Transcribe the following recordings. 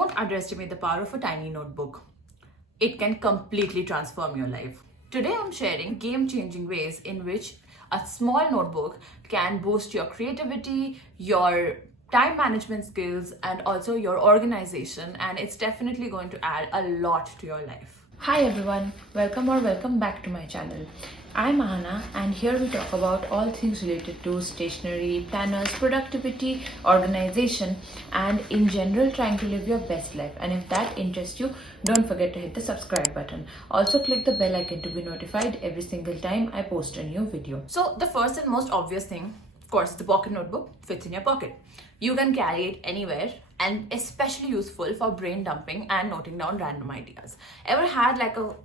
Don't underestimate the power of a tiny notebook. It can completely transform your life. Today I'm sharing game-changing ways in which a small notebook can boost your creativity, your time management skills, and also your organization, and it's definitely going to add a lot to your life. Hi everyone, welcome back to my channel. I'm Ahana and here we talk about all things related to stationery, planners, productivity, organization, and in general trying to live your best life. And if that interests you, don't forget to hit the subscribe button. Also click the bell icon to be notified every single time I post a new video. So the first and most obvious thing, of course, the pocket notebook fits in your pocket. You can carry it anywhere and especially useful for brain dumping and noting down random ideas. Ever had like a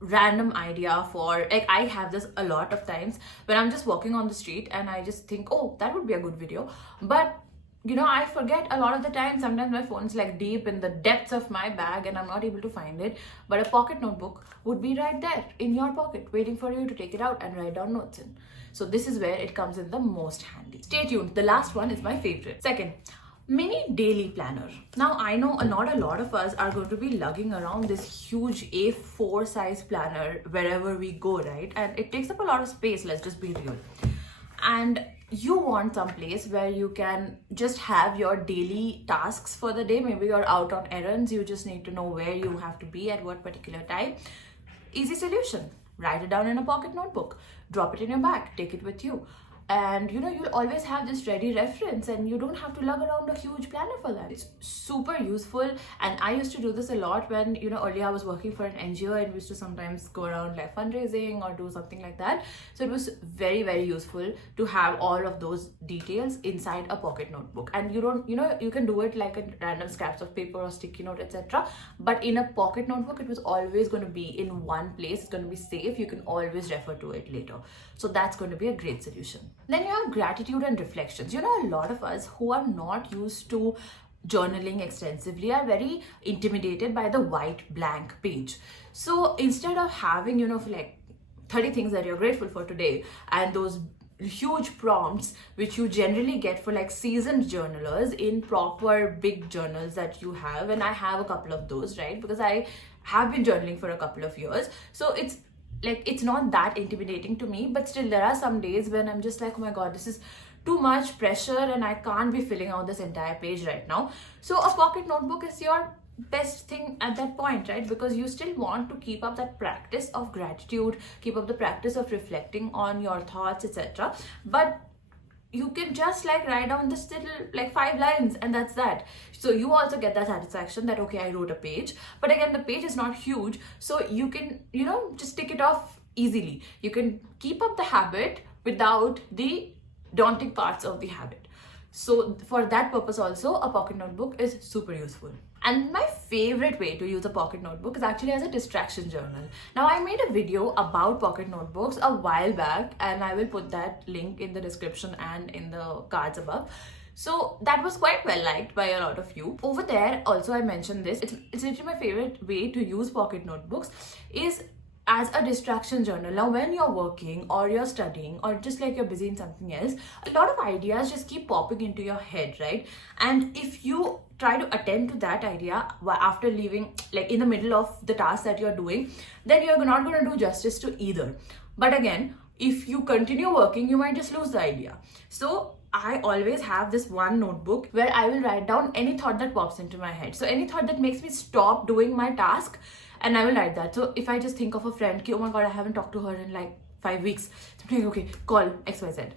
random idea for, like I have this a lot of times when I'm just walking on the street and I just think, oh, that would be a good video. But I forget a lot of the time. Sometimes my phone's like deep in the depths of my bag and I'm not able to find it. But a pocket notebook would be right there in your pocket, waiting for you to take it out and write down notes in. So this is where it comes in the most handy. Stay tuned. The last one is my favorite. Second, mini daily planner. Now I know not a lot of us are going to be lugging around this huge A4 size planner wherever we go, right? And it takes up a lot of space, let's just be real. And you want some place where you can just have your daily tasks for the day. Maybe you're out on errands, you just need to know where you have to be at what particular time. Easy solution. Write it down in a pocket notebook, drop it in your bag, take it with you. And you'll always have this ready reference and you don't have to lug around a huge planner for that. It's super useful, and I used to do this a lot when earlier I was working for an NGO and we used to sometimes go around like fundraising or do something like that. So it was very, very useful to have all of those details inside a pocket notebook. And you can do it like in random scraps of paper or sticky note, etc. But in a pocket notebook, it was always going to be in one place. It's going to be safe. You can always refer to it later. So that's going to be a great solution. Then you have gratitude and reflections. A lot of us who are not used to journaling extensively are very intimidated by the white blank page. So instead of having, like 30 things that you're grateful for today and those huge prompts which you generally get for like seasoned journalers in proper big journals that you have, and I have a couple of those, right? Because I have been journaling for a couple of years. So it's not that intimidating to me, but still there are some days when I'm just like, oh my god, this is too much pressure and I can't be filling out this entire page right now. So a pocket notebook is your best thing at that point, right? Because you still want to keep up that practice of gratitude, keep up the practice of reflecting on your thoughts, etc. But you can just like write down this little like 5 lines and that's that. So you also get that satisfaction that okay, I wrote a page. But again, the page is not huge, so you can just tick it off easily. You can keep up the habit without the daunting parts of the habit. So for that purpose also, a pocket notebook is super useful. And my favorite way to use a pocket notebook is actually as a distraction journal. Now I made a video about pocket notebooks a while back and I will put that link in the description and in the cards above. So that was quite well liked by a lot of you. Over there also I mentioned this, it's literally my favorite way to use pocket notebooks is as a distraction journal. Now when you're working or you're studying or just like you're busy in something else, a lot of ideas just keep popping into your head, right? And if you try to attend to that idea after leaving, like in the middle of the task that you're doing, then you're not going to do justice to either. But again, if you continue working, you might just lose the idea. So I always have this one notebook where I will write down any thought that pops into my head. So any thought that makes me stop doing my task, and I will write that. So if I just think of a friend, oh my god, I haven't talked to her in like 5 weeks. So I'm like, okay, call XYZ,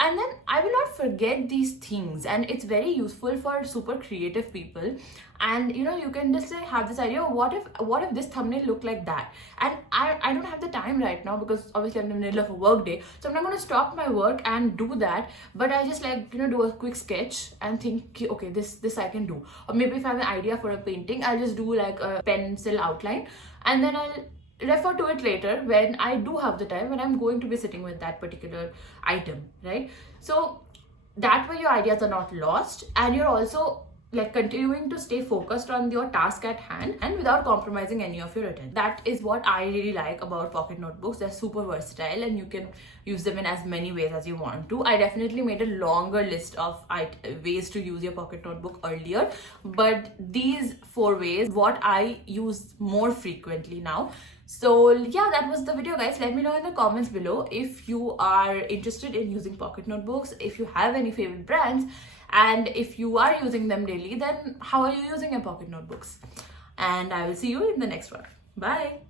And then I will not forget these things, and it's very useful for super creative people. And you can just say, have this idea, what if this thumbnail looked like that? And I don't have the time right now because obviously I'm in the middle of a work day, so I'm not going to stop my work and do that. But I just like do a quick sketch and think, okay, this I can do. Or maybe if I have an idea for a painting, I'll just do like a pencil outline and then I'll refer to it later when I do have the time, when I'm going to be sitting with that particular item, right? So that way your ideas are not lost, and you're also like continuing to stay focused on your task at hand and without compromising any of your attention. That is what I really like about pocket notebooks. They're super versatile and you can use them in as many ways as you want to. I definitely made a longer list of ways to use your pocket notebook earlier, but these 4 ways what I use more frequently now. So yeah, that was the video, guys. Let me know in the comments below if you are interested in using pocket notebooks, if you have any favorite brands, and if you are using them daily, then how are you using your pocket notebooks? And I will see you in the next one. Bye.